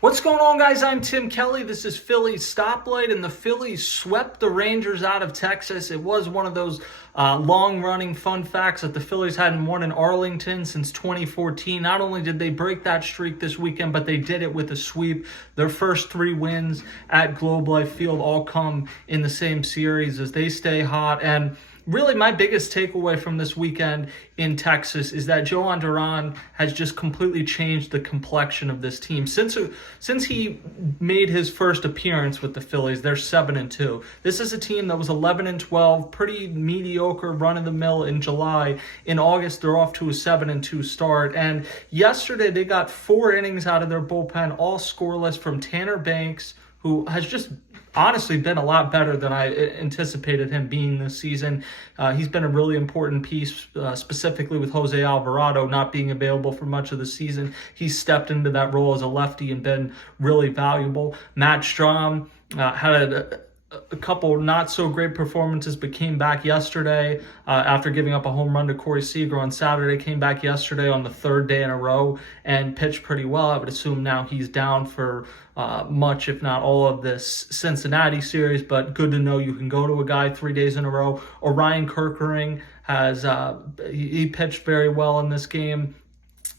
What's going on, guys? I'm Tim Kelly. This is Phillies Stoplight, and the Phillies swept the Rangers out of Texas. It was one of those long-running fun facts that the Phillies hadn't won in Arlington since 2014. Not only did they break that streak this weekend, but they did it with a sweep. Their first 3 wins at Globe Life Field all come in the same series as they stay hot. And really, my biggest takeaway from this weekend in Texas is that Jhoan Duran has just completely changed the complexion of this team. Since he made his first appearance with the Phillies, they're 7-2. This is a team that was 11-12, pretty mediocre, run-of-the-mill in July. In August, they're off to a 7-2 start. And yesterday, they got 4 innings out of their bullpen, all scoreless, from Tanner Banks, who has just honestly been a lot better than I anticipated him being this season. He's been a really important piece, specifically with Jose Alvarado not being available for much of the season. He's stepped into that role as a lefty and been really valuable. Matt Strahm had a couple not so great performances, but came back yesterday after giving up a home run to Corey Seager on Saturday. Came back yesterday on the 3rd day in a row and pitched pretty well. I would assume now he's down for much, if not all, of this Cincinnati series, but good to know you can go to a guy 3 days in a row. Orion Kerkering has he pitched very well in this game.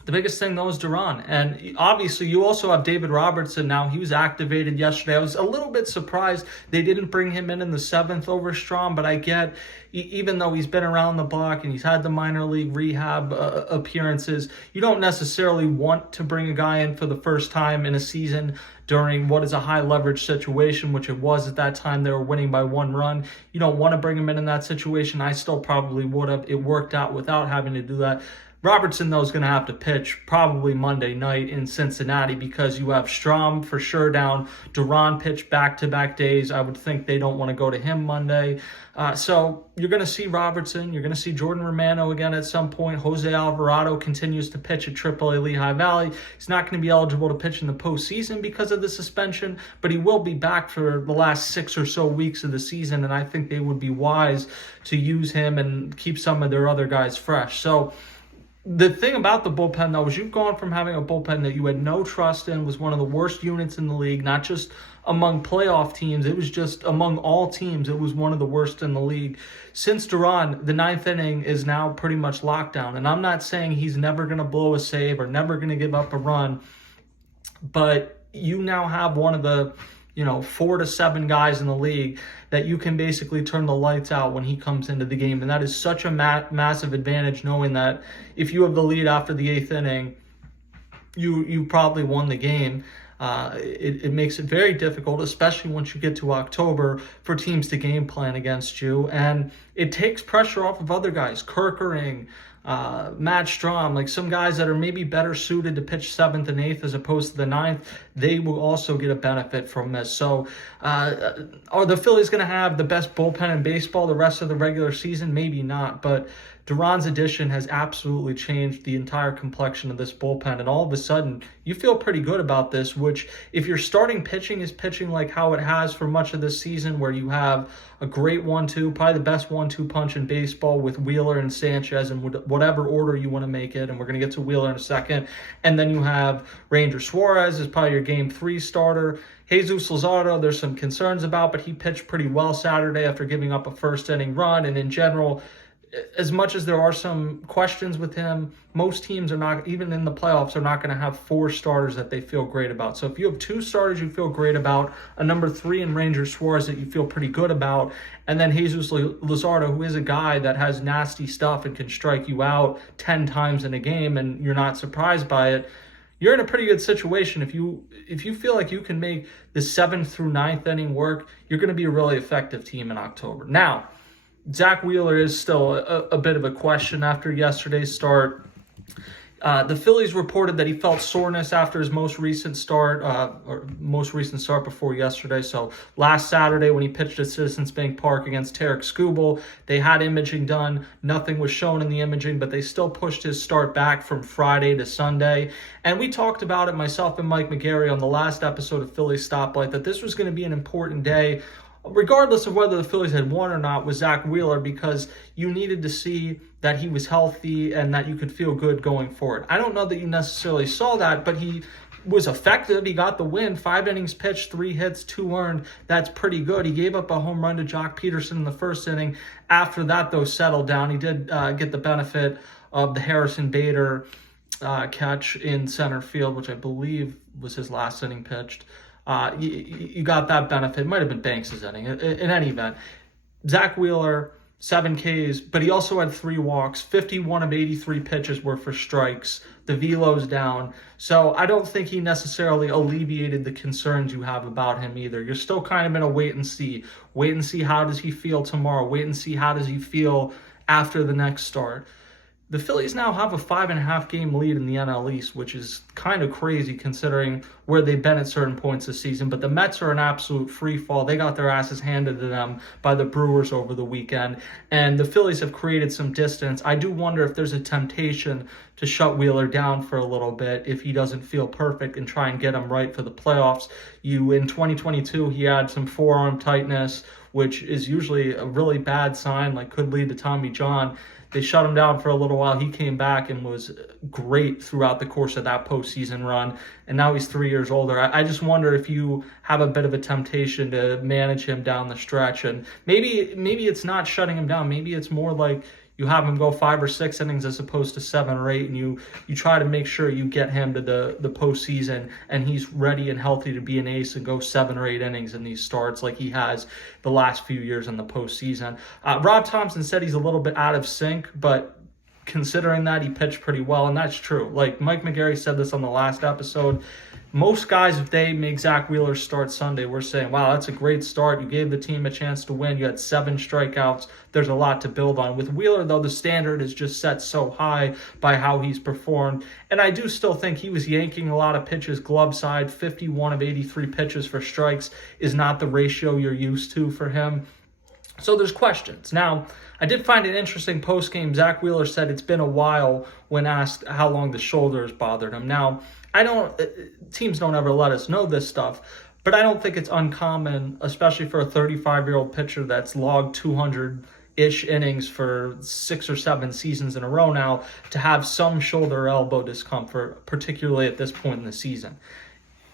The biggest thing, though, is Duran. And obviously, you also have David Robertson now. He was activated yesterday. I was a little bit surprised they didn't bring him in the 7th over Strahm, but I get, even though he's been around the block and he's had the minor league rehab appearances, you don't necessarily want to bring a guy in for the first time in a season during what is a high leverage situation, which it was at that time. They were winning by 1 run. You don't want to bring him in that situation. I still probably would have. It worked out without having to do that. Robertson, though, is going to have to pitch probably Monday night in Cincinnati because you have Strahm for sure down. Duran pitched back-to-back days. I would think they don't want to go to him Monday. So you're going to see Robertson. You're going to see Jordan Romano again at some point. Jose Alvarado continues to pitch at AAA Lehigh Valley. He's not going to be eligible to pitch in the postseason because of the suspension, but he will be back for the last 6 or so weeks of the season, and I think they would be wise to use him and keep some of their other guys fresh. So the thing about the bullpen, though, is you've gone from having a bullpen that you had no trust in, was one of the worst units in the league, not just among playoff teams, it was just among all teams, it was one of the worst in the league. Since Duran, the 9th inning is now pretty much locked down, and I'm not saying he's never going to blow a save or never going to give up a run, but you now have one of the 4 to 7 guys in the league that you can basically turn the lights out when he comes into the game. And that is such a massive advantage, knowing that if you have the lead after the 8th inning, you probably won the game. It makes it very difficult, especially once you get to October, for teams to game plan against you. And it takes pressure off of other guys. Kerkering, Matt Strahm, like some guys that are maybe better suited to pitch 7th and 8th as opposed to the 9th, they will also get a benefit from this. So are the Phillies going to have the best bullpen in baseball the rest of the regular season? Maybe not, but Duran's addition has absolutely changed the entire complexion of this bullpen, and all of a sudden, you feel pretty good about this, which, if your starting pitching is pitching like how it has for much of this season, where you have a great 1-2, probably the best 1-2 punch in baseball with Wheeler and Sanchez in whatever order you want to make it, and we're going to get to Wheeler in a second, and then you have Ranger Suarez is probably your Game 3 starter. Jesus Luzardo, there's some concerns about, but he pitched pretty well Saturday after giving up a first-inning run, and in general, as much as there are some questions with him, most teams are not, even in the playoffs, are not going to have 4 starters that they feel great about. So if you have 2 starters you feel great about, a number 3 in Ranger Suarez that you feel pretty good about, and then Jesus Luzardo, who is a guy that has nasty stuff and can strike you out 10 times in a game, and you're not surprised by it, you're in a pretty good situation. If you feel like you can make the 7th through 9th inning work, you're going to be a really effective team in October. Now, Zack Wheeler is still a bit of a question after yesterday's start. The Phillies reported that he felt soreness after his most recent start before yesterday. So last Saturday when he pitched at Citizens Bank Park against Tarek Skubal, they had imaging done. Nothing was shown in the imaging, but they still pushed his start back from Friday to Sunday. And we talked about it, myself and Mike McGarry, on the last episode of Phillies Stoplight, that this was going to be an important day, regardless of whether the Phillies had won or not, with Zack Wheeler, because you needed to see that he was healthy and that you could feel good going forward. I don't know that you necessarily saw that, but he was effective. He got the win. 5 innings pitched, 3 hits, 2 earned. That's pretty good. He gave up a home run to Jock Peterson in the first inning. After that, though, settled down. He did get the benefit of the Harrison Bader catch in center field, which I believe was his last inning pitched. You got that benefit. It might have been Banks' inning. In any event, Zack Wheeler, 7 Ks, but he also had 3 walks. 51 of 83 pitches were for strikes. The velo's down. So I don't think he necessarily alleviated the concerns you have about him either. You're still kind of in a wait and see. Wait and see how does he feel tomorrow. Wait and see how does he feel after the next start. The Phillies now have a 5.5 game lead in the NL East, which is kind of crazy considering where they've been at certain points this season. But the Mets are an absolute free fall. They got their asses handed to them by the Brewers over the weekend. And the Phillies have created some distance. I do wonder if there's a temptation to shut Wheeler down for a little bit if he doesn't feel perfect and try and get him right for the playoffs. In 2022, he had some forearm tightness, which is usually a really bad sign, like could lead to Tommy John. They shut him down for a little while. He came back and was great throughout the course of that postseason run. And now he's 3 years older. I just wonder if you have a bit of a temptation to manage him down the stretch. And maybe it's not shutting him down. Maybe it's more like you have him go 5 or 6 innings as opposed to 7 or 8, and you try to make sure you get him to the postseason and he's ready and healthy to be an ace and go 7 or 8 innings in these starts like he has the last few years in the postseason. Rob Thompson said he's a little bit out of sync, but considering that, he pitched pretty well, and that's true. Like Mike McGarry said this on the last episode, most guys, if they make Zack Wheeler start Sunday, we're saying, wow, that's a great start. You gave the team a chance to win. You had 7 strikeouts. There's a lot to build on. With Wheeler, though, the standard is just set so high by how he's performed. And I do still think he was yanking a lot of pitches glove side. 51 of 83 pitches for strikes is not the ratio you're used to for him. So there's questions. Now, I did find it interesting post-game. Zack Wheeler said it's been a while when asked how long the shoulders bothered him. Now, teams don't ever let us know this stuff, but I don't think it's uncommon, especially for a 35-year-old pitcher that's logged 200-ish innings for 6 or 7 seasons in a row now, to have some shoulder or elbow discomfort, particularly at this point in the season.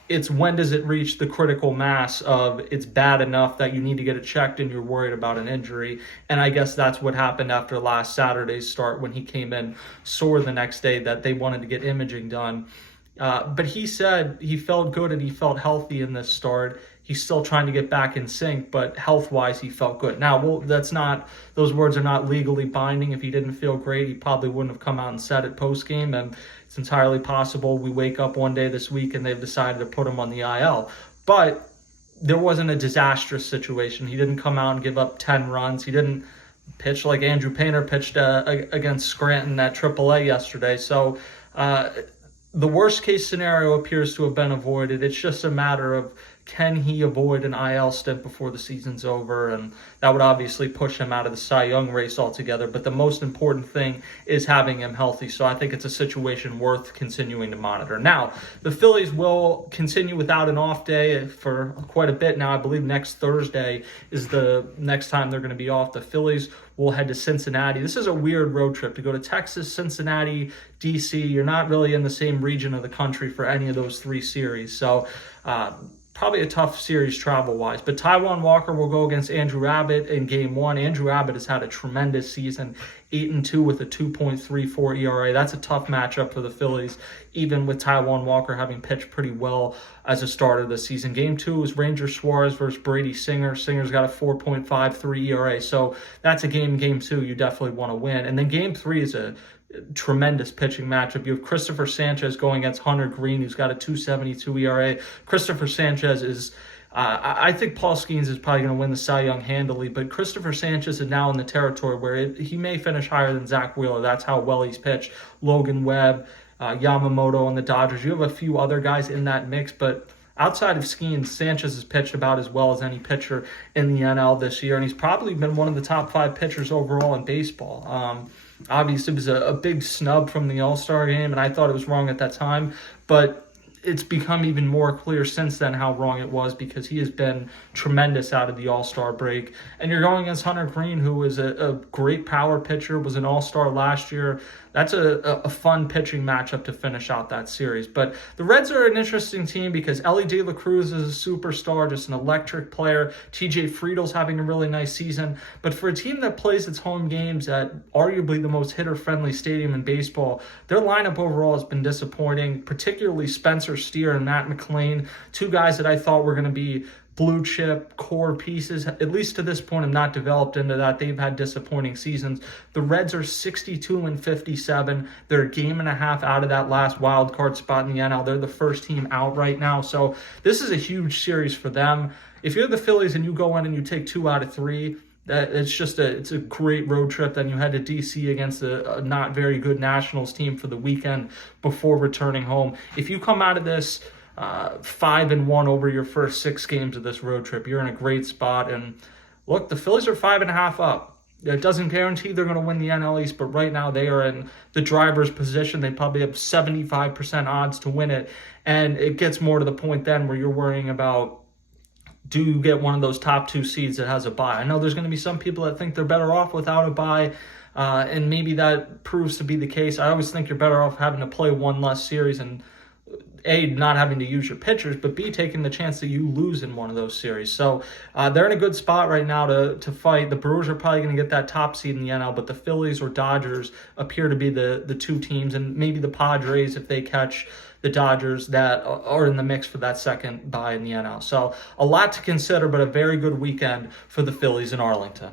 It's when does it reach the critical mass of it's bad enough that you need to get it checked and you're worried about an injury. And I guess that's what happened after last Saturday's start when he came in sore the next day, that they wanted to get imaging done. But he said he felt good and he felt healthy in this start. He's still trying to get back in sync, but health-wise, he felt good. Now, those words are not legally binding. If he didn't feel great, he probably wouldn't have come out and said it post-game, and it's entirely possible we wake up one day this week and they've decided to put him on the IL. But there wasn't a disastrous situation. He didn't come out and give up 10 runs. He didn't pitch like Andrew Painter pitched against Scranton at AAA yesterday. So the worst-case scenario appears to have been avoided. It's just a matter of, can he avoid an IL stint before the season's over? And that would obviously push him out of the Cy Young race altogether. But the most important thing is having him healthy. So I think it's a situation worth continuing to monitor. Now, the Phillies will continue without an off day for quite a bit now. I believe next Thursday is the next time they're going to be off. The Phillies will head to Cincinnati. This is a weird road trip to go to Texas, Cincinnati, DC. You're not really in the same region of the country for any of those 3 series. So, probably a tough series travel-wise. But Taijuan Walker will go against Andrew Abbott in Game 1. Andrew Abbott has had a tremendous season, 8-2 with a 2.34 ERA. That's a tough matchup for the Phillies, even with Taijuan Walker having pitched pretty well as a starter this season. Game 2 is Ranger Suarez versus Brady Singer. Singer's got a 4.53 ERA, so that's a Game 2 you definitely want to win. And then Game 3 is a tremendous pitching matchup. You have Christopher Sanchez going against Hunter Green, who's got a 2.72 ERA. Christopher Sanchez is, I think Paul Skeens is probably going to win the Cy Young handily, but Christopher Sanchez is now in the territory where he may finish higher than Zack Wheeler. That's how well he's pitched. Logan Webb, Yamamoto on the Dodgers. You have a few other guys in that mix, but outside of Skeens, Sanchez has pitched about as well as any pitcher in the NL this year, and he's probably been one of the top 5 pitchers overall in baseball. Obviously, it was a big snub from the All-Star game, and I thought it was wrong at that time. But it's become even more clear since then how wrong it was, because he has been tremendous out of the All-Star break. And you're going against Hunter Green, who is a great power pitcher, was an All-Star last year. That's a fun pitching matchup to finish out that series. But the Reds are an interesting team because Ellie De La Cruz is a superstar, just an electric player. TJ Friedel's having a really nice season. But for a team that plays its home games at arguably the most hitter-friendly stadium in baseball, their lineup overall has been disappointing, particularly Spencer Steer and Matt McLain, two guys that I thought were going to be blue chip core pieces. At least to this point, have not developed into that. They've had disappointing seasons. The Reds are 62-57. They're a game and a half out of that last wild card spot in the NL. They're the first team out right now. So this is a huge series for them. If you're the Phillies and you go in and you take 2 out of 3, it's a great road trip. Then you head to DC against a not very good Nationals team for the weekend before returning home. If you come out of this 5-1 over your first 6 games of this road trip, you're in a great spot. And look, the Phillies are 5.5 up. It doesn't guarantee they're going to win the NL East, but right now they are in the driver's position. They probably have 75% odds to win it. And it gets more to the point then where you're worrying about, do you get one of those top 2 seeds that has a bye? I know there's going to be some people that think they're better off without a bye, and maybe that proves to be the case. I always think you're better off having to play one less series and A, not having to use your pitchers, but B, taking the chance that you lose in one of those series. So they're in a good spot right now to fight. The Brewers are probably going to get that top seed in the NL, but the Phillies or Dodgers appear to be the 2 teams, and maybe the Padres, if they catch the Dodgers, that are in the mix for that second bye in the NL. So a lot to consider, but a very good weekend for the Phillies in Arlington.